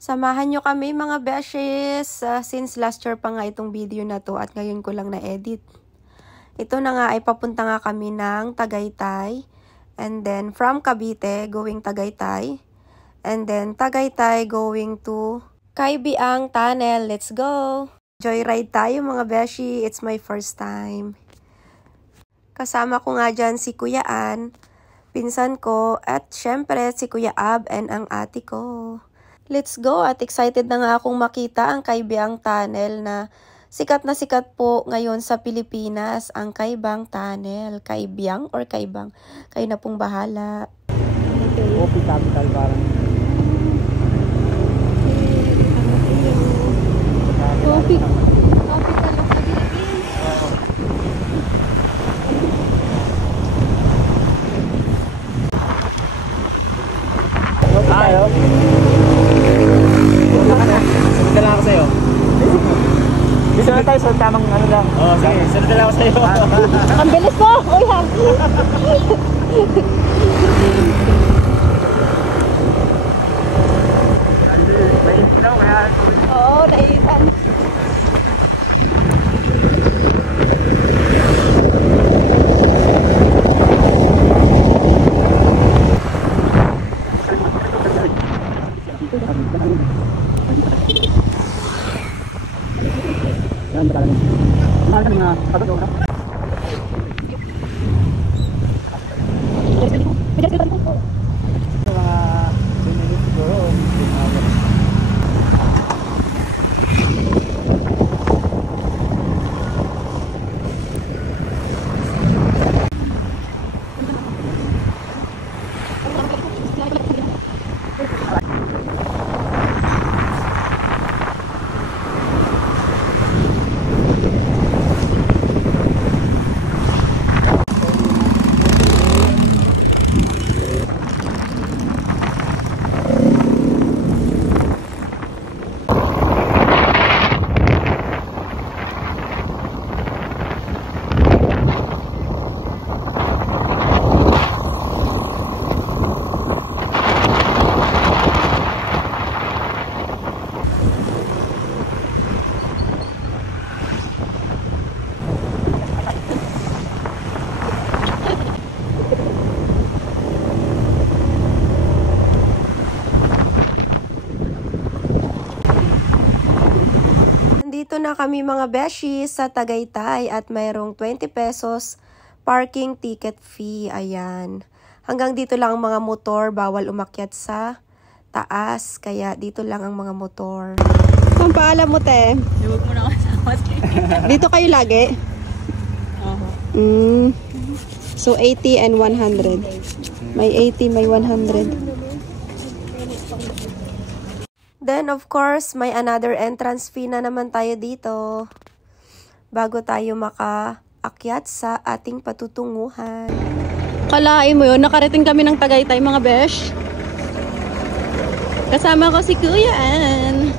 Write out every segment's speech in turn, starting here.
Samahan nyo kami mga beshes. Since last year pa nga itong video na to at ngayon ko lang na-edit. Ito na nga ay papunta nga kami ng Tagaytay. And then from Cavite going Tagaytay. And then Tagaytay going to Kaybiang Tunnel. Let's go! Joyride tayo mga beshi. It's my first time. Kasama ko nga dyan si Kuya Ann, pinsan ko, at syempre si Kuya Ab and ang ate ko. Let's go! At excited na nga akong makita ang Kaybiang Tunnel na sikat po ngayon sa Pilipinas, ang Kaybiang Tunnel. Kaybiang or Kaybang? Kayo na pong bahala. Coffee capital parang. Coffee capital of the Philippines. Tayo. Sunod lang ako sa'yo. Bisa na tayo sa tamang ano lang. Oo, sige. Sunod lang ako sa'yo. Ang bilis mo! Uy, ha! Oo, naiitan. Dito na kami mga beshies sa Tagaytay at mayroong 20 pesos parking ticket fee. Ayan. Hanggang dito lang ang mga motor. Bawal umakyat sa taas. Kaya dito lang ang mga motor. Ang paalam mo, te? Huwag mo na kasama. Dito kayo lagi? So 80 and 100. May 80, may 100. Then, of course, may another entrance fee na naman tayo dito bago tayo makaakyat sa ating patutunguhan. Kalain mo yun, nakarating kami ng Tagaytay mga besh. Kasama ko si Kuya Ann.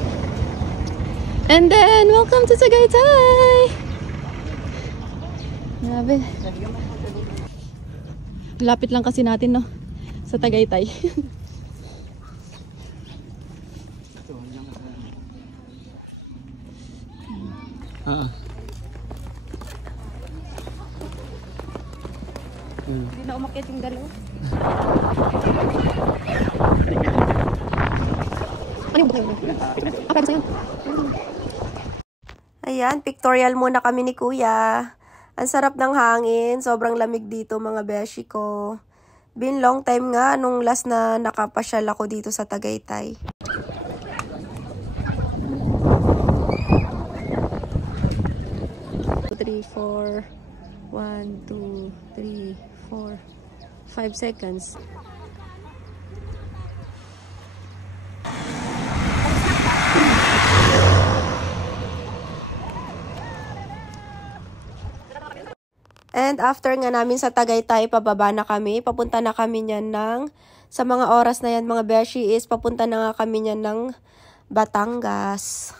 And then, welcome to Tagaytay! Grabe. Lapit lang kasi natin, no? Sa Tagaytay. Hindi na umakyat yung dalawa. Ayan, pictorial muna kami ni Kuya. Ang sarap ng hangin, sobrang lamig dito mga beshi ko. Been long time nga nung last na nakapasyal ako dito sa Tagaytay. Three, 4, 1, 2, 3, 4, 5 seconds. And after nga namin sa Tagaytay, pababa na kami. Papunta na kami niyan ng, sa mga oras na yan mga beshi is, papunta na nga kami niyan ng Batangas.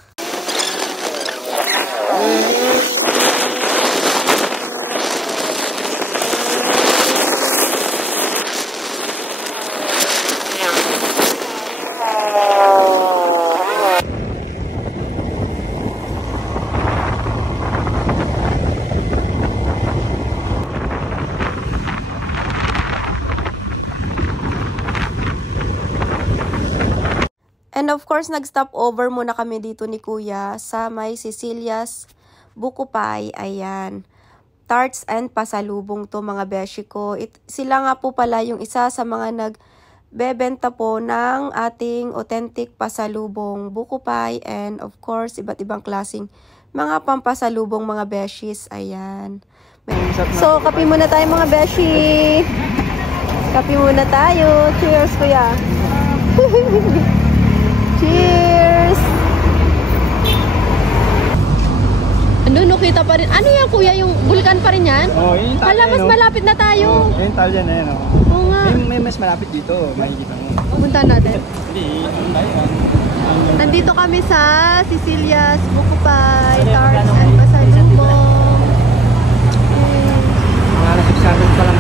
And of course, nag-stop over muna kami dito ni Kuya sa may Cecilia's Buko Pie. Ayan. Tarts and pasalubong to mga beshi ko. Sila nga po pala yung isa sa mga nagbebenta po ng ating authentic pasalubong buko pie and of course iba't ibang klaseng mga pampasalubong mga beshis. Ayan. So, kape muna tayo mga beshi. Kape muna tayo. Cheers, Kuya. Cheers! Ano, kita pa rin. Ano yan, Kuya? Yung bulkan pa rin yan? Oo, yun yung tali. Hala, mas malapit na tayo. Oo, yun yung tali yan, ayan o. Oo nga. May mas malapit dito, makikita mo. Punta natin. Hindi, ano tayo? Nandito kami sa Cecilia's Buko Pie, Tarts and pasalubong. Mga nasa-example pa lang.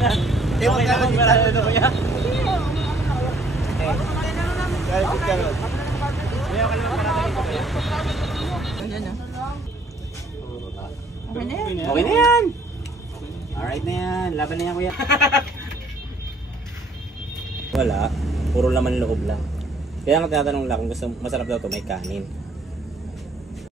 Okay na kung marami ito kuya. Okay na yan. Alright na yan. Laban na yan kuya. Wala. Puro laman loob lang. Kaya nga tinatanong lang kung gusto masarap daw to may kanin.